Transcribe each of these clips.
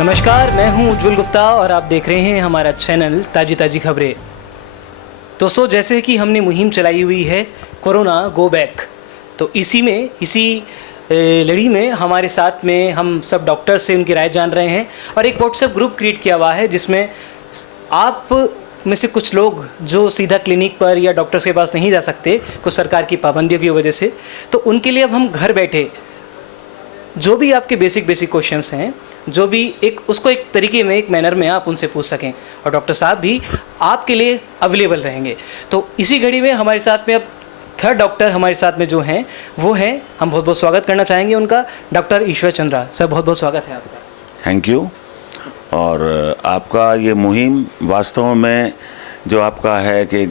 नमस्कार, मैं हूं उज्जवल गुप्ता और आप देख रहे हैं हमारा चैनल ताजी ताजी खबरें। दोस्तों, जैसे कि हमने मुहिम चलाई हुई है कोरोना गो बैक, तो इसी लड़ी में हमारे साथ में हम सब डॉक्टर से उनकी राय जान रहे हैं और एक व्हाट्सएप ग्रुप क्रिएट किया हुआ है जिसमें आप में से कुछ लोग जो सीधा क्लिनिक पर या डॉक्टर्स के पास नहीं जा सकते कुछ सरकार की पाबंदियों की वजह से, तो उनके लिए अब हम घर बैठे जो भी आपके बेसिक क्वेश्चंस हैं, जो भी उसको एक तरीके में, एक मैनर में आप उनसे पूछ सकें और डॉक्टर साहब भी आपके लिए अवेलेबल रहेंगे। तो इसी घड़ी में हमारे साथ में अब थर्ड डॉक्टर हमारे साथ में जो हैं वो हैं, हम बहुत बहुत स्वागत करना चाहेंगे उनका, डॉक्टर ईश्वर चंद्रा। सर, बहुत बहुत स्वागत है आपका। Thank you. और आपका ये मुहिम वास्तव में जो आपका है कि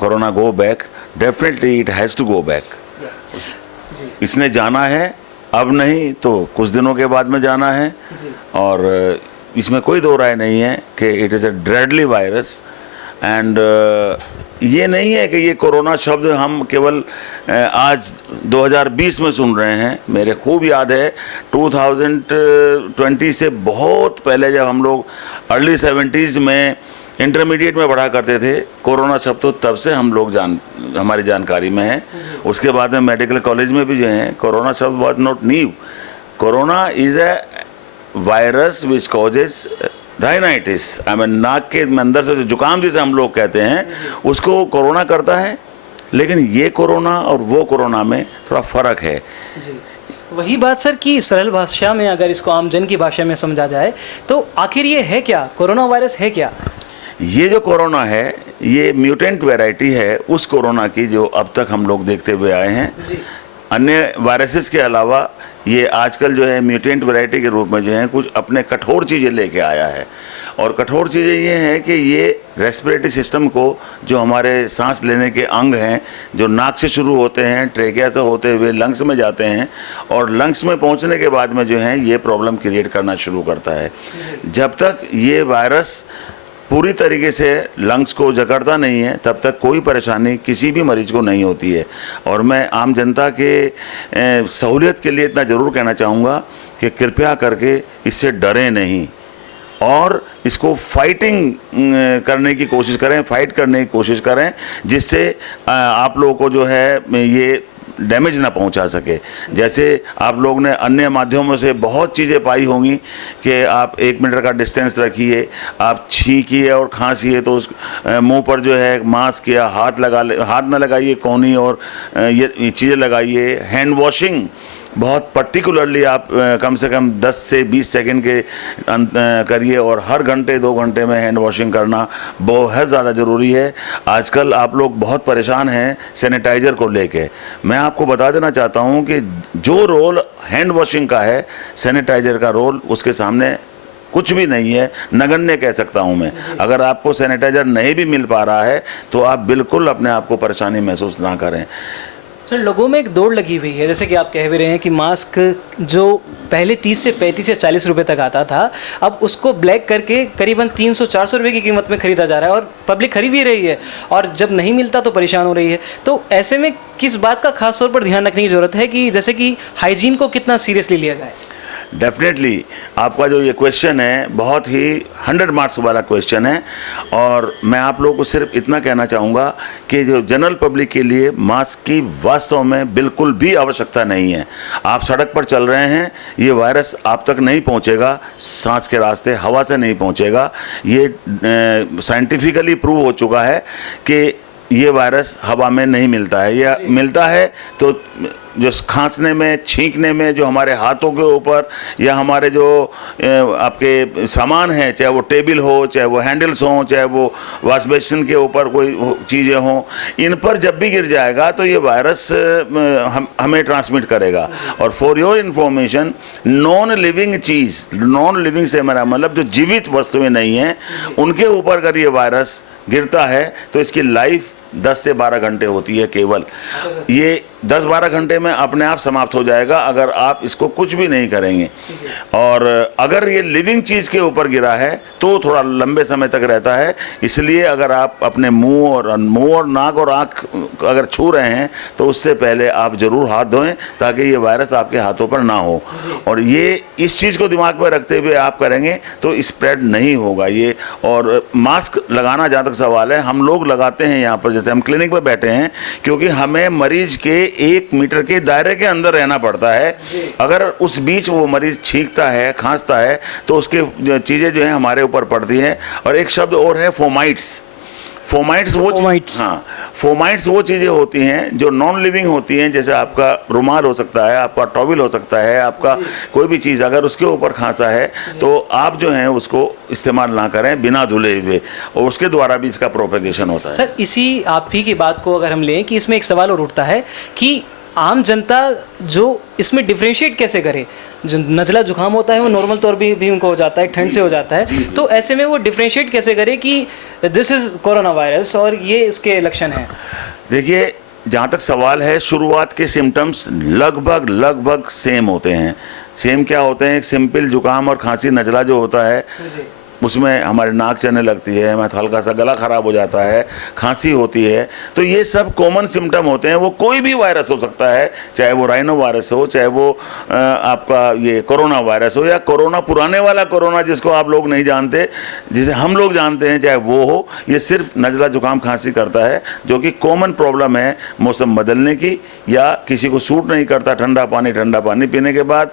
corona go back, definitely it has to go back. इसने जाना है, अब नहीं तो कुछ दिनों के बाद में जाना है। और इसमें कोई दो राय नहीं है कि it is a deadly virus. And ये नहीं है कि ये कोरोना शब्द हम केवल आज 2020 में सुन रहे हैं। मेरे खूब याद है 2020 से बहुत पहले जब हम लोग अर्ली 70s में इंटरमीडिएट में पढ़ा करते थे, कोरोना शब्द तो तब से हम लोग हमारी जानकारी में है। उसके बाद में मेडिकल कॉलेज में भी जो है कोरोना शब्द was not new. Corona is a virus which causes rhinitis, I mean नाक के अंदर से जो जुकाम जिसे हम लोग कहते हैं उसको कोरोना करता है। लेकिन ये कोरोना और वो कोरोना में थोड़ा फ़र्क है। वही बात सर कि सरल भाषा में अगर इसको आमजन की भाषा में समझा जाए तो आखिर ये है क्या, कोरोना वायरस है क्या? ये जो कोरोना है ये म्यूटेंट वैरायटी है उस कोरोना की जो अब तक हम लोग देखते हुए आए हैं। अन्य वायरसेस के अलावा ये आजकल जो है म्यूटेंट वैरायटी के रूप में जो है कुछ अपने कठोर चीज़ें लेके आया है। और कठोर चीज़ें ये हैं कि ये रेस्पिरेटरी सिस्टम को, जो हमारे सांस लेने के अंग हैं, जो नाक से शुरू होते हैं, ट्रेकिया से होते हुए लंग्स में जाते हैं और लंग्स में पहुंचने के बाद में जो है ये प्रॉब्लम क्रिएट करना शुरू करता है। जब तक ये वायरस पूरी तरीके से लंग्स को जकड़ता नहीं है तब तक कोई परेशानी किसी भी मरीज को नहीं होती है। और मैं आम जनता के सहूलियत के लिए इतना ज़रूर कहना चाहूँगा कि कृपया करके इससे डरें नहीं और इसको फाइटिंग करने की कोशिश करें, फाइट करने की कोशिश करें, जिससे आप लोगों को जो है ये डैमेज ना पहुंचा सके। जैसे आप लोग ने अन्य माध्यमों से बहुत चीज़ें पाई होंगी कि आप 1 मीटर का डिस्टेंस रखिए, आप छींकिए और खांसिए तो उस मुंह पर जो है मास्क या हाथ ना लगाइए कोहनी, और ये चीज़ें लगाइए। हैंड वॉशिंग बहुत पर्टिकुलरली आप कम से कम 10 से 20 सेकंड के करिए और हर घंटे 2 घंटे में हैंड वॉशिंग करना बहुत ज़्यादा ज़रूरी है। आजकल आप लोग बहुत परेशान हैं सैनिटाइज़र को लेके। मैं आपको बता देना चाहता हूं कि जो रोल हैंड वॉशिंग का है, सैनिटाइज़र का रोल उसके सामने कुछ भी नहीं है, नगण्य कह सकता हूं मैं। अगर आपको सैनिटाइज़र नहीं भी मिल पा रहा है तो आप बिल्कुल अपने आप को परेशानी महसूस ना करें। सर, लोगों में एक दौड़ लगी हुई है, जैसे कि आप कह भी रहे हैं कि मास्क जो पहले 30 से 35 या 40 रुपए तक आता था, अब उसको ब्लैक करके करीबन 300-400 रुपये की कीमत में ख़रीदा जा रहा है और पब्लिक खरीद भी रही है और जब नहीं मिलता तो परेशान हो रही है। तो ऐसे में किस बात का खास तौर पर ध्यान रखने की ज़रूरत है कि जैसे कि हाइजीन को कितना सीरियसली लिया जाए? डेफिनेटली आपका जो ये क्वेश्चन है बहुत ही 100 मार्क्स वाला क्वेश्चन है। और मैं आप लोगों को सिर्फ इतना कहना चाहूँगा कि जो जनरल पब्लिक के लिए मास्क की वास्तव में बिल्कुल भी आवश्यकता नहीं है। आप सड़क पर चल रहे हैं, ये वायरस आप तक नहीं पहुँचेगा, सांस के रास्ते हवा से नहीं पहुँचेगा। ये साइंटिफिकली प्रूव हो चुका है कि ये वायरस हवा में नहीं मिलता है। यह मिलता है तो जो खांसने में, छींकने में, जो हमारे हाथों के ऊपर या हमारे जो आपके सामान हैं, चाहे वो टेबल हो, चाहे वो हैंडल्स हों, चाहे वो वॉश बेसिन के ऊपर कोई चीज़ें हों, इन पर जब भी गिर जाएगा तो ये वायरस हमें ट्रांसमिट करेगा। और for your information, non living cheese, non living से मेरा मतलब जो जीवित वस्तुएं नहीं हैं, उनके ऊपर अगर ये वायरस गिरता है तो इसकी लाइफ 10 से 12 घंटे होती है केवल। ये 10-12 घंटे में अपने आप समाप्त हो जाएगा अगर आप इसको कुछ भी नहीं करेंगे। और अगर ये लिविंग चीज़ के ऊपर गिरा है तो थोड़ा लंबे समय तक रहता है। इसलिए अगर आप अपने मुंह और नाक और आँख अगर छू रहे हैं तो उससे पहले आप ज़रूर हाथ धोएं ताकि ये वायरस आपके हाथों पर ना हो। और ये इस चीज़ को दिमाग में रखते हुए आप करेंगे तो स्प्रेड नहीं होगा ये। और मास्क लगाना जहाँ तक सवाल है, हम लोग लगाते हैं यहाँ पर, जैसे हम क्लिनिक में बैठे हैं, क्योंकि हमें मरीज के 1 मीटर के दायरे के अंदर रहना पड़ता है। अगर उस बीच वो मरीज छींकता है, खांसता है तो उसकी चीज़ें जो हैं हमारे ऊपर पड़ती हैं। और एक शब्द और है, फोमाइट्स। फोमाइट्स वो चीज़ें होती हैं जो नॉन लिविंग होती हैं, जैसे आपका रुमाल हो सकता है, आपका टॉवल हो सकता है, आपका कोई भी चीज़ अगर उसके ऊपर खांसा है तो आप जो हैं उसको इस्तेमाल ना करें बिना धुले हुए, और उसके द्वारा भी इसका प्रोपेगेशन होता है। सर, इसी आप ही की बात को अगर हम लें कि इसमें एक सवाल और उठता है कि आम जनता जो इसमें डिफ्रेंशिएट कैसे करे। जो नज़ला जुकाम होता है वो नॉर्मल तौर भी उनको हो जाता है, ठंड से हो जाता है, तो ऐसे में वो डिफ्रेंशिएट कैसे करे कि दिस इज़ कोरोना वायरस और ये इसके लक्षण हैं। देखिए, जहाँ तक सवाल है, शुरुआत के सिम्टम्स लगभग सेम होते हैं। सेम क्या होते हैं? एक सिंपल जुकाम और खांसी नज़ला जो होता है उसमें हमारे नाक चलने लगती है, हमें हल्का सा गला ख़राब हो जाता है, खांसी होती है, तो ये सब कॉमन सिम्टम होते हैं। वो कोई भी वायरस हो सकता है, चाहे वो राइनो वायरस हो, चाहे वो आपका ये कोरोना वायरस हो, या कोरोना पुराने वाला कोरोना जिसको आप लोग नहीं जानते, जिसे हम लोग जानते हैं, चाहे वो हो। ये सिर्फ नज़ला जुकाम खांसी करता है, जो कि कॉमन प्रॉब्लम है मौसम बदलने की, या किसी को सूट नहीं करता ठंडा पानी पीने के बाद,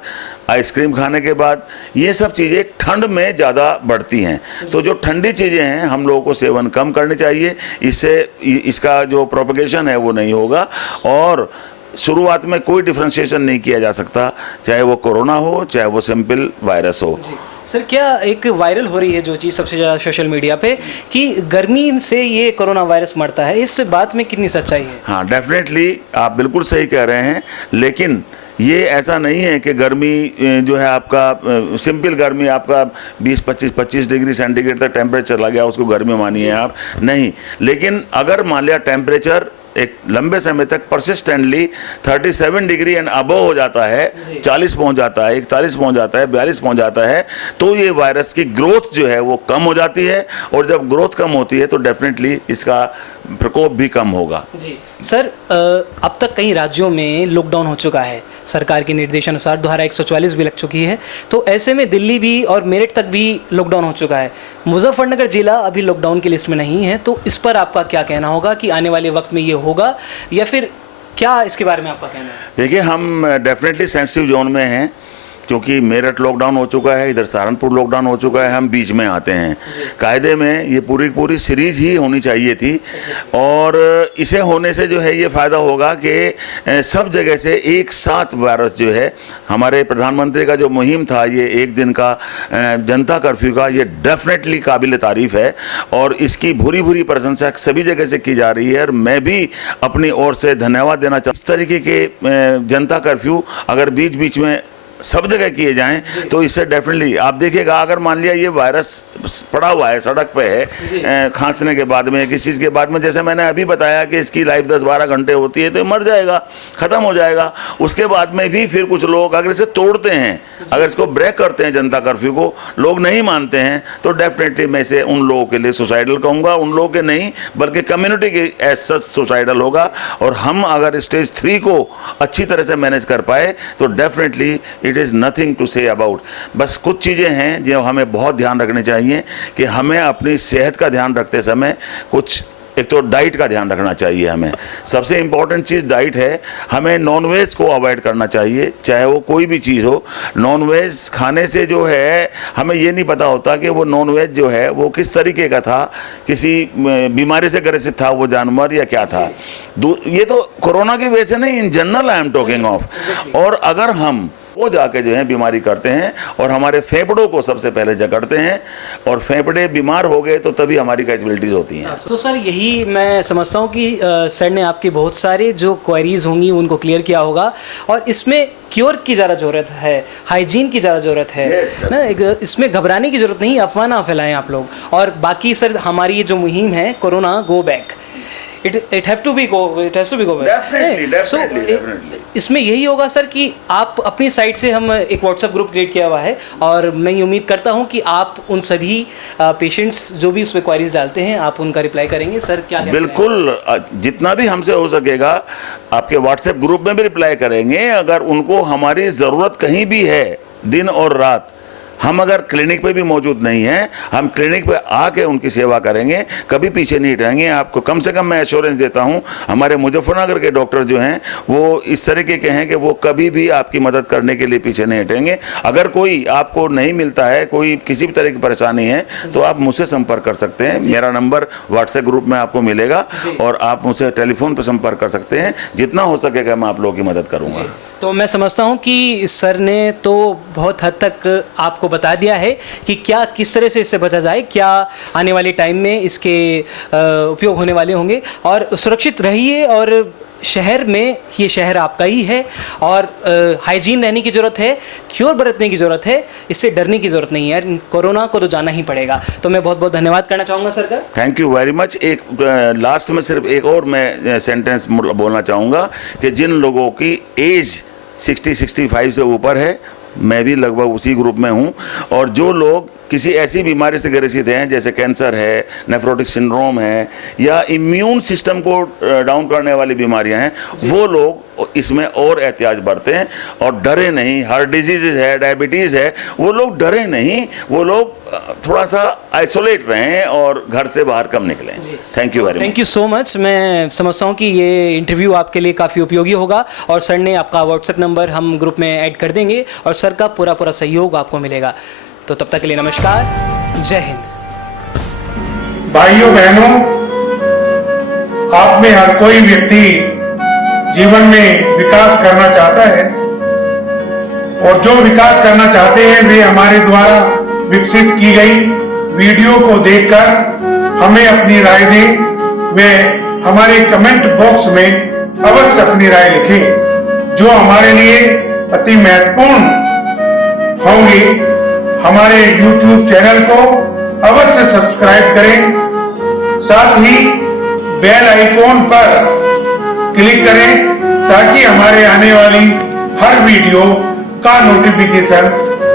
आइसक्रीम खाने के बाद। ये सब चीज़ें ठंड में ज़्यादा बढ़ती हैं, तो जो ठंडी चीज़ें हैं हम लोगों को सेवन कम करनी चाहिए। इससे इसका जो प्रोपगेशन है वो नहीं होगा। और शुरुआत में कोई डिफ्रेंशिएशन नहीं किया जा सकता, चाहे वो कोरोना हो, चाहे वो सिंपल वायरस हो। सर, क्या एक वायरल हो रही है जो चीज़ सबसे ज़्यादा सोशल मीडिया पे कि गर्मी से ये कोरोना वायरस मरता है, इस बात में कितनी सच्चाई है? हाँ, डेफिनेटली आप बिल्कुल सही कह रहे हैं, लेकिन ये ऐसा नहीं है कि गर्मी जो है आपका सिंपल गर्मी आपका 20-25 डिग्री सेंटीग्रेड तक टेम्परेचर चला गया उसको गर्मी मानिए आप, नहीं। लेकिन अगर मान लिया टेम्परेचर एक लंबे समय तक परसिस्टेंटली 37 डिग्री एंड अबव हो जाता है, 40 पहुंच जाता है, 41 पहुंच जाता है, 42 पहुंच जाता है, तो ये वायरस की ग्रोथ जो है वो कम हो जाती है। और जब ग्रोथ कम होती है तो डेफिनेटली इसका प्रकोप भी कम होगा। जी सर, अब तक कई राज्यों में लॉकडाउन हो चुका है, सरकार के निर्देशानुसार धारा 144 भी लग चुकी है, तो ऐसे में दिल्ली भी और मेरठ तक भी लॉकडाउन हो चुका है। मुजफ्फरनगर जिला अभी लॉकडाउन की लिस्ट में नहीं है, तो इस पर आपका क्या कहना होगा कि आने वाले वक्त में ये होगा, या फिर क्या इसके बारे में आपका कहना है? देखिए, हम डेफिनेटली सेंसिटिव जोन में हैं, क्योंकि मेरठ लॉकडाउन हो चुका है, इधर सहारनपुर लॉकडाउन हो चुका है, हम बीच में आते हैं। कायदे में ये पूरी सीरीज ही होनी चाहिए थी, और इसे होने से जो है ये फ़ायदा होगा कि सब जगह से एक साथ वायरस जो है, हमारे प्रधानमंत्री का जो मुहिम था ये 1 दिन का जनता कर्फ्यू का, ये डेफिनेटली काबिल तारीफ़ है, और इसकी भूरी प्रशंसा सभी जगह से की जा रही है। और मैं भी अपनी ओर से धन्यवाद देना चाहता हूँ। इस तरीके के जनता कर्फ्यू अगर बीच में सब जगह किए जाएं तो इससे डेफिनेटली आप देखिएगा, अगर मान लिया ये वायरस पड़ा हुआ है सड़क पे है, खांसने के बाद में, किसी चीज़ के बाद में, जैसे मैंने अभी बताया कि इसकी लाइफ 10-12 घंटे होती है, तो मर जाएगा, ख़त्म हो जाएगा। उसके बाद में भी फिर कुछ लोग अगर इसे तोड़ते हैं, अगर इसको ब्रेक करते हैं, जनता कर्फ्यू को लोग नहीं मानते हैं, तो डेफिनेटली मैं इसे उन लोगों के लिए सुसाइडल कहूँगा। उन लोगों के नहीं बल्कि कम्युनिटी के एज सच सुसाइडल होगा। और हम अगर स्टेज 3 को अच्छी तरह से मैनेज कर पाए तो definitely it is nothing to say about. बस कुछ चीज़ें हैं जो हमें बहुत ध्यान रखनी चाहिए कि हमें अपनी सेहत का ध्यान रखते समय कुछ, एक तो डाइट का ध्यान रखना चाहिए। हमें सबसे इम्पॉर्टेंट चीज़ डाइट है। हमें नॉनवेज को अवॉइड करना चाहिए, चाहे वो कोई भी चीज़ हो। नॉनवेज खाने से जो है हमें ये नहीं पता होता कि वो नॉनवेज जो है वो किस तरीके का था, किसी बीमारी से ग्रसित था वो जानवर या क्या था। ये तो कोरोना की वजह से नहीं, in general I am talking of. और अगर हम वो जाके जो है बीमारी करते हैं और हमारे फेफड़ों को सबसे पहले जकड़ते हैं, और फेफड़े बीमार हो गए तो तभी हमारी कैजुअलिटीज़ होती हैं। तो सर, यही मैं समझता हूँ कि सर ने आपकी बहुत सारे जो क्वेरीज होंगी उनको क्लियर किया होगा, और इसमें क्योर की ज़्यादा ज़रूरत है, हाइजीन की ज़्यादा ज़रूरत है ना, इसमें घबराने की ज़रूरत नहीं, अफवाह ना फैलाएं आप लोग। और बाकी सर, हमारी ये जो मुहिम है corona go back, it have to be go Definitely, so definitely. इसमें यही होगा सर कि आप अपनी साइड से, हम एक व्हाट्सएप ग्रुप क्रिएट किया हुआ है और मैं ये उम्मीद करता हूँ कि आप उन सभी पेशेंट्स जो भी उसमें क्वारीज डालते हैं आप उनका रिप्लाई करेंगे। सर क्या कहते हैं? बिल्कुल, जितना भी हमसे हो सकेगा आपके व्हाट्सएप ग्रुप में भी रिप्लाई करेंगे। अगर उनको हमारी ज़रूरत कहीं भी है दिन और रात, हम अगर क्लिनिक पे भी मौजूद नहीं हैं, हम क्लिनिक पे आके उनकी सेवा करेंगे, कभी पीछे नहीं हटेंगे। आपको कम से कम मैं एश्योरेंस देता हूं, हमारे मुजफ्फरनगर के डॉक्टर जो हैं वो इस तरीके के हैं कि वो कभी भी आपकी मदद करने के लिए पीछे नहीं हटेंगे। अगर कोई आपको नहीं मिलता है, कोई किसी भी तरह की परेशानी है, तो आप मुझसे संपर्क कर सकते हैं। मेरा नंबर व्हाट्सएप ग्रुप में आपको मिलेगा और आप मुझसे टेलीफोन पर संपर्क कर सकते हैं। जितना हो सकेगा मैं आप लोगों की मदद करूँगा। तो मैं समझता हूँ कि सर ने तो बहुत हद तक आपको बता दिया है कि क्या किस तरह से इससे बचा जाए, क्या आने वाले टाइम में इसके उपयोग होने वाले होंगे। और सुरक्षित रहिए, और शहर में, ये शहर आपका ही है और हाइजीन रहने की ज़रूरत है, क्योर बरतने की ज़रूरत है, इससे डरने की ज़रूरत नहीं है। कोरोना को तो जाना ही पड़ेगा। तो मैं बहुत बहुत धन्यवाद करना चाहूँगा सर का। Thank you very much. एक लास्ट में सिर्फ एक और मैं सेंटेंस बोलना चाहूँगा कि जिन लोगों की एज 60-65 से ऊपर है, मैं भी लगभग उसी ग्रुप में हूँ, और जो लोग किसी ऐसी बीमारी से ग्रसित हैं जैसे कैंसर है, नेफ्रोटिक सिंड्रोम है, या इम्यून सिस्टम को डाउन करने वाली बीमारियां हैं, वो लोग इसमें और एहतियात बरतें हैं और डरे नहीं। हार्ट डिजीज है, डायबिटीज़ है, वो लोग डरे नहीं, वो लोग थोड़ा सा आइसोलेट रहें और घर से बाहर कम निकलें। Thank you very much. Thank you so much. मैं समझता हूँ कि ये इंटरव्यू आपके लिए काफ़ी उपयोगी होगा, और सर ने आपका व्हाट्सएप नंबर हम ग्रुप में ऐड कर देंगे और सर का पूरा सहयोग आपको मिलेगा। तो तब तक के लिए नमस्कार, जय हिंद। भाइयों बहनों, आप में हर कोई व्यक्ति जीवन में विकास करना चाहता है, और जो विकास करना चाहते हैं वे हमारे द्वारा विकसित की गई वीडियो को देखकर हमें अपनी राय दें। वे हमारे कमेंट बॉक्स में अवश्य अपनी राय लिखें, जो हमारे लिए अति महत्वपूर्ण होंगी। हमारे YouTube चैनल को अवश्य सब्सक्राइब करें, साथ ही बेल आइकॉन पर क्लिक करें ताकि हमारे आने वाली हर वीडियो का नोटिफिकेशन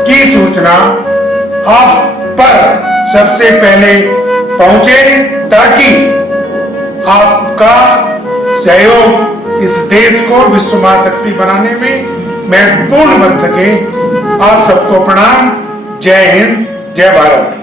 की सूचना आप पर सबसे पहले पहुंचे, ताकि आपका सहयोग इस देश को विश्व महाशक्ति बनाने में महत्वपूर्ण बन सके। आप सबको प्रणाम। जय हिंद, जय भारत।